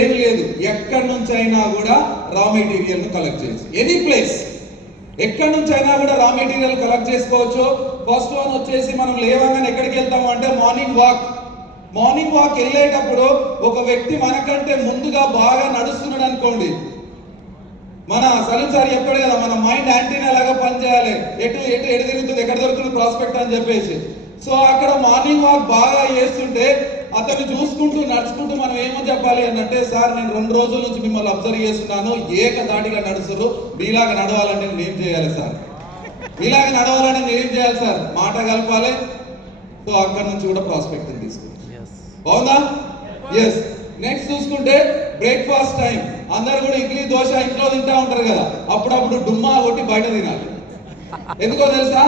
ఏం లేదు, ఎక్కడి నుంచి అయినా కూడా రా మెటీరియల్ ను కలెక్ట్ చేయొచ్చు. ఎనీ ప్లేస్ ఎక్కడి నుంచి అయినా కూడా రా మెటీరియల్ కలెక్ట్ చేసుకోవచ్చు. ఫస్ట్ వన్ వచ్చేసి మనం లేవగానే ఎక్కడికి వెళ్తాము అంటే మార్నింగ్ వాక్ వెళ్ళేటప్పుడు ఒక వ్యక్తి మనకంటే ముందుగా బాగా నడుస్తున్నాడు అనుకోండి, మన సలీం సార్ చెప్పాడు కదా, మన మైండ్ యాంటీనా లాగా పనిచేయాలి. ఎటు తిరుగుతుంది, ఎక్కడ దొరుకుతుంది ప్రాస్పెక్ట్ అని చెప్పేసి. సో అక్కడ మార్నింగ్ వాక్ బాగా చేస్తుంటే అతను చూసుకుంటూ నడుచుకుంటూ మనం ఏమో చెప్పాలి అని అంటే, సార్ నేను 2 రోజుల నుంచి మిమ్మల్ని అబ్జర్వ్ చేస్తున్నాను, ఏకదాటిగా నడుస్తారు, మీలాగా నడవాలంటే నేను ఏం చేయాలి సార్, మీలాగా నడవాలంటే నేను ఏం చేయాలి సార్, మాట కలపాలి. సో అక్కడ నుంచి కూడా ప్రాస్పెక్ట్ తీసుకుంటాం. బాగుందా? ఎస్. నెక్స్ట్ చూసుకుంటే బ్రేక్ఫాస్ట్ టైం. అందరు కూడా ఇడ్లీ దోశ ఇంట్లో తింటా ఉంటారు కదా, అప్పుడప్పుడు డుమ్మా కొట్టి బయట తినాలి. ఎందుకో తెలుసా?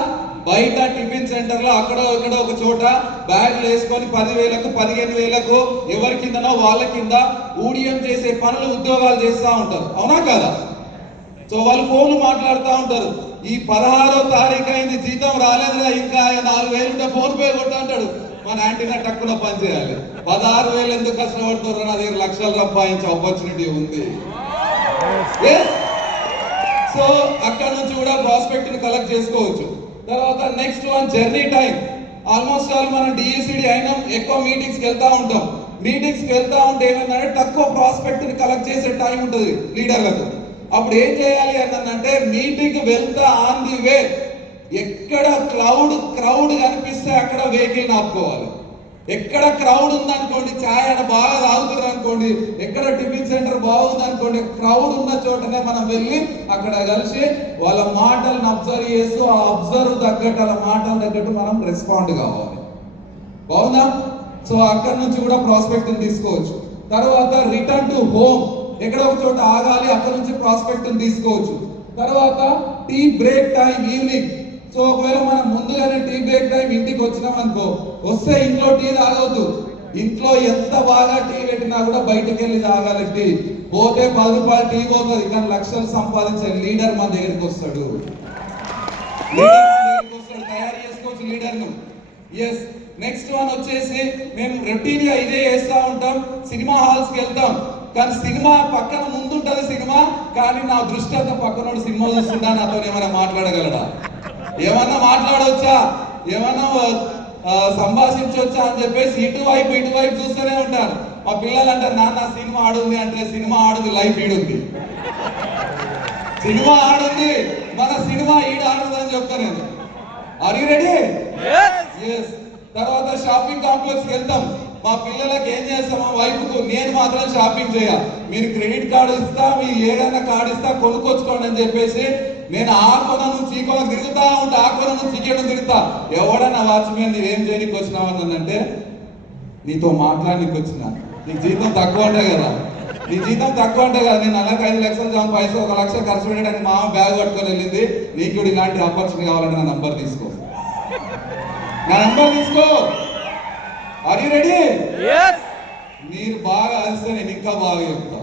బయట టిఫిన్ సెంటర్ లో అక్కడ ఇక్కడ ఒక చోట బ్యాగ్లు వేసుకొని 10,000కు 15,000కు ఎవరి కిందనో వాళ్ళ కింద ఊడియం చేసే పనులు ఉద్యోగాలు చేస్తూ ఉంటారు. అవునా కదా? సో వాళ్ళు ఫోన్లు మాట్లాడుతూ ఉంటారు, ఈ 16వ తారీఖు అయింది, జీతం రాలేదుగా, ఇంకా 4,000 ఉంటే ఫోన్ పే కొట్టా అంటాడు. మన యాంటీనా టక్కున పని చేయాలి. 16,000 ఎందుకు కష్టపడుతున్నారు? నా దగ్గర లక్షలు సంపాదించే ఆపర్చునిటీ ఉంది. సో అక్కడ నుంచి కూడా ప్రాస్పెక్ట్ ని కలెక్ట్ చేసుకోవచ్చు. తర్వాత next one journey time. Almost all మనం డిఎస్సిడి అయినాం, ఎక్కువ మీటింగ్స్కి వెళ్తా ఉంటాం. మీటింగ్స్కి వెళ్తా ఉంటే ఏమైందంటే తక్కువ ప్రాస్పెక్ట్ ని కలెక్ట్ చేసే టైం ఉంటుంది లీడర్లకు. అప్పుడు ఏం చేయాలి అనంటే, మీటింగ్ వెళ్తా ఆన్ ది వే ఎక్కడ క్రౌడ్ కనిపిస్తే అక్కడ వెహికల్ ఆపుకోవాలి. ఎక్కడ క్రౌడ్ ఉందనుకోండి, ఛాయ్ అక్కడ బాగా తాగుతారు అనుకోండి, ఎక్కడ టిఫిన్ సెంటర్ బాగుంది అనుకోండి, క్రౌడ్ ఉన్న చోటనే మనం వెళ్ళి అక్కడ కలిసి వాళ్ళ మాటలను అబ్జర్వ్ చేస్తూ, ఆ అబ్జర్వ్ తగ్గట్టు వాళ్ళ మాటలు తగ్గట్టు మనం రెస్పాండ్ కావాలి. బాగుందా? సో అక్కడ నుంచి కూడా ప్రాస్పెక్ట్ తీసుకోవచ్చు. తర్వాత రిటర్న్ టు హోమ్, ఎక్కడ ఒక చోట ఆగాలి, అక్కడ నుంచి ప్రాస్పెక్ట్ తీసుకోవచ్చు. తర్వాత tea break time evening. So ఒకవేళ మనం ముందుగానే టీ బ్రేక్ టైం ఇంటికి వచ్చినాం అనుకో, వస్తే ఇంట్లో టీ తాగవద్దు. ఇంట్లో ఎంత బాగా టీ పెట్టినా కూడా బయటకు వెళ్ళి తాగాలి టీ. పోతే 10 రూపాయలు టీ పోతుంది, కానీ లక్షలు సంపాదించే లీడర్ మన దగ్గరికి వస్తాడు. తయారు చేసుకోవచ్చు లీడర్ను. ఎస్. నెక్స్ట్ వన్ వచ్చేసి, మేము రొటీన్ గా ఇదే చేస్తూ ఉంటాం, సినిమా హాల్స్కి వెళ్తాం. కానీ సినిమా పక్కన ముందుంటది సినిమా, కానీ నా దృష్టి అంతా పక్కన సినిమా చూస్తుంటా, నాతో ఏమైనా మాట్లాడగలడా, ఏమన్నా మాట్లాడవచ్చా, ఏమన్నా సంభాషించవచ్చా అని చెప్పేసి ఇటువైపు చూస్తూనే ఉంటాను. మా పిల్లలు అంటారు, నాన్న సినిమా ఆడుంది అంటే, సినిమా ఆడుంది, లైఫ్ ఈడుంది. సినిమా ఆడుంది, మన సినిమా ఈడు ఆడుంది అని చెప్తాను నేను. Are you ready? ఎస్. తర్వాత షాపింగ్ కాంప్లెక్స్కి వెళ్తాం. మా పిల్లలకి ఏం చేస్తాం, మా వైపుకు నేను మాత్రం షాపింగ్ చేయాలి, మీరు క్రెడిట్ కార్డు ఇస్తా, మీరు ఏదైనా కార్డు ఇస్తా, కొనుక్కొచ్చుకోండి అని చెప్పేసి నేను ఆ కొన నుంచి ఈ కొన తిరుగుతా ఉంటా, ఆ కొన నుంచి ఇక్కడ తిరుగుతా. ఎవడన్నా వాచ్మెన్ నువ్వేం చేయడానికి వచ్చినావు అంటే, నీతో మాట్లాడడానికి వచ్చినా, నీకు జీతం తక్కువ అంటే కదా, నీ జీతం తక్కువ అంటే కదా, నేను నెలకు 5 లక్షలు సంపాదిస్తే 1 లక్ష ఖర్చు పెట్టడానికి మా బ్యాగ్ పట్టుకొని వెళ్ళింది, నీకు కూడా ఇలాంటి ఆపర్చునిటీ కావాలంటే నా నంబర్ తీసుకో. Are you ready? మీరు బాగా అలిస్తే నేను ఇంకా బాగా చెప్తా.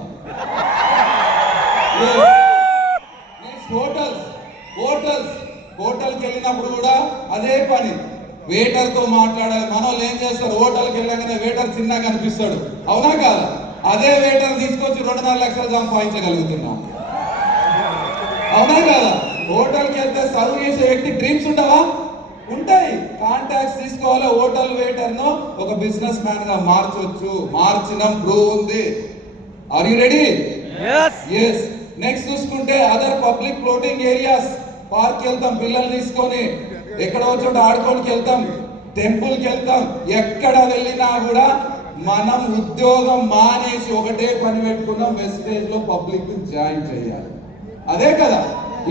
హోటల్కి వెళ్ళినప్పుడు కూడా అదే పని, వెయిటర్ తో మాట్లాడాలి. మన వాళ్ళు ఏం చేస్తారు, హోటల్కి వెళ్ళగానే వెయిటర్ చిన్నగా కనిపిస్తాడు, అవునా కాదా? అదే వెయిటర్ తీసుకొచ్చి 2-4 లక్షలు సంపాదించగలుగుతున్నాం, అవునా కాదా? హోటల్కి వెళ్తే సర్వ్ చేసే వ్యక్తి డ్రీమ్స్ ఉండవా? ఉంటాయి. కాంటాక్ట్స్ తీసుకోవాలి. హోటల్ వెయిటర్ ను ఒక బిజినెస్ మ్యాన్ గా మార్చవచ్చు, మార్చినం ప్రూవ్ ఉంది. Are you ready? Yes. Next చూసుకుంటే other public floating areas. Park వెళ్తాం పిల్లలు తీసుకొని, ఎక్కడో చోట ఆడుకోనికి వెళ్తాం, టెంపుల్కి వెళ్తాం. ఎక్కడ వెళ్ళినా కూడా మనం ఉద్యోగం మానేసి ఒకటే పని పెట్టుకున్నాం, వెస్టేజ్ లో పబ్లిక్ జాయిన్ చేయాలి. అదే కదా,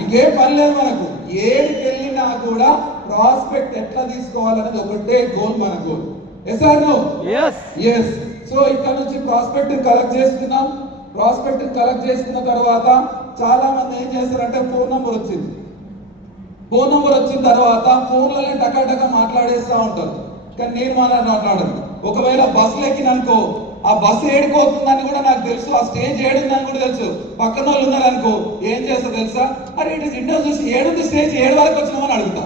ఇంకేం పని లేదు మనకు. ఏడికి వెళ్ళినా కూడా ప్రాస్పెక్ట్ ఎట్లా తీసుకోవాలనేది ఒకటే గోల్, మన goal. Yes or no? Yes. So ఇక్కడ నుంచి ప్రాస్పెక్ట్ కలెక్ట్ చేస్తున్నాం. ప్రాస్పెక్ట్ కలెక్ట్ చేసుకున్న తర్వాత చాలా మంది ఏం చేస్తారంటే, ఫోన్ నంబర్ వచ్చింది. ఫోన్ నంబర్ వచ్చిన తర్వాత ఫోన్లలో టకా మాట్లాడేస్తూ ఉంటారు, కానీ నేను మాట్లాడను. ఒకవేళ బస్సులు ఎక్కిననుకో, ఆ బస్సు ఏడుకోతుందని కూడా నాకు తెలుసు, ఆ స్టేజ్ ఏడుందని కూడా తెలుసు. పక్కన వాళ్ళు ఉన్నారనుకో, ఏం చేస్తా తెలుసా, అరే ఇటు విండో చూసి ఏడుంది స్టేజ్, 7 వరకు వచ్చినామని అడుగుతా.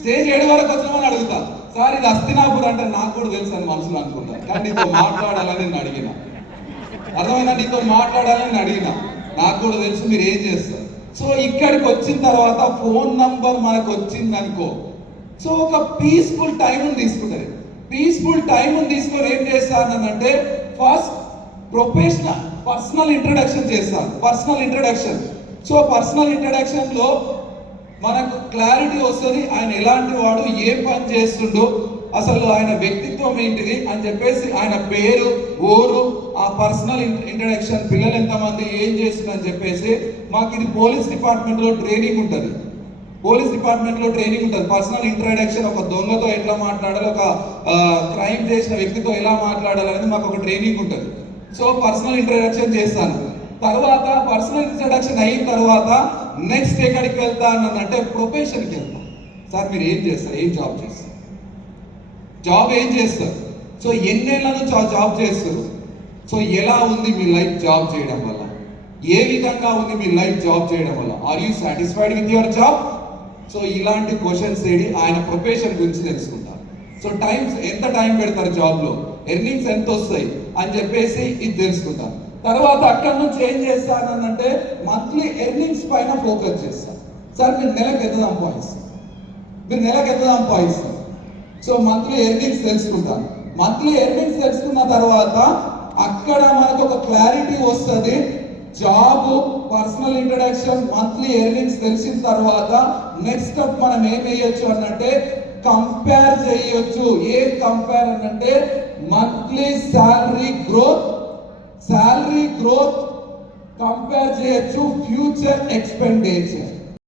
స్టేజ్ 7 వరకు వచ్చినామని అడుగుతా. సార్ ఇది హస్తినాపూర్ అంటే నాకు కూడా తెలుసు అని మనసులో అనుకుంటా, కానీ నీతో మాట్లాడాలని నేను అడిగిన. అర్థమైనా? నీతో మాట్లాడాలని అడిగిన, నాకు కూడా తెలుసు మీరు ఏం చేస్తారు. సో ఇక్కడికి వచ్చిన తర్వాత ఫోన్ నంబర్ మనకు వచ్చింది అనుకో, సో ఒక పీస్ఫుల్ టైం తీసుకుంటుంది. పీస్ఫుల్ టైం తీసుకొని ఏం చేస్తానంటే ఫస్ట్ పర్సనల్ ఇంట్రడక్షన్ చేస్తాను. Personal introduction. So personal introduction లో మనకు క్లారిటీ వస్తుంది, ఆయన ఎలాంటి వాడు, ఏం పని చేస్తుండో, అసలు ఆయన వ్యక్తిత్వం ఏంటిది అని చెప్పేసి, ఆయన పేరు, ఊరు, ఆ పర్సనల్ ఇంట్రడక్షన్, పిల్లలు ఎంతమంది, ఏం చేస్తుందని చెప్పేసి. మాకు ఇది పోలీస్ డిపార్ట్మెంట్లో ట్రైనింగ్ ఉంటుంది. పర్సనల్ ఇంట్రడక్షన్, ఒక దొంగతో ఎట్లా మాట్లాడాలి, ఒక క్రైమ్ చేసిన వ్యక్తితో ఎలా మాట్లాడాలనేది మాకు ఒక ట్రైనింగ్ ఉంటుంది. సో పర్సనల్ ఇంట్రడక్షన్ చేస్తాను. తర్వాత పర్సనల్ ఇంట్రడక్షన్ అయిన తర్వాత నెక్స్ట్ ఎక్కడికి వెళ్తానంటే ప్రొఫెషన్కి వెళ్తాను. సార్ మీరు ఏం చేస్తారు, ఏం జాబ్ చేస్తారు, ఏం చేస్తారు, సో ఎన్నేళ్ళ నుంచి ఆ జాబ్ చేస్తారు, సో ఎలా ఉంది మీ లైఫ్ జాబ్ చేయడం వల్ల, ఏ విధంగా ఉంది మీ లైఫ్ జాబ్ చేయడం వల్ల, are you satisfied with your job. So ఇలాంటి క్వశ్చన్స్ ఏడి ఆయన ప్రొఫెషన్ గురించి తెలుసుకుంటారు. సో ఎంత టైం పెడతారు జాబ్లో, ఎర్నింగ్స్ ఎంత వస్తాయి అని చెప్పేసి ఇది తెలుసుకుంటారు. తర్వాత అక్కడి నుంచి ఏం చేస్తానంటే మంత్లీ ఎర్నింగ్స్ పైన ఫోకస్ చేస్తాను. సార్ మీరు నెలకు ఎంత సంపాదిస్తారు, సో మంత్లీ ఎర్నింగ్స్ తెలుసుకుంటాను. మంత్లీ ఎర్నింగ్స్ తెలుసుకున్న తర్వాత అక్కడ మనకు ఒక క్లారిటీ వస్తుంది. Job, personal introduction, monthly earnings తెలిసిన తర్వాత నెక్స్ట్ స్టెప్ మనం ఏం వేయొచ్చు అనంటే కంపేర్ చేయొచ్చు. ఏం కంపేర్ అనంటే మంత్లీ శాలరీ గ్రోత్ కంపేర్ చేయొచ్చు ఫ్యూచర్ ఎక్స్పెండిచర్.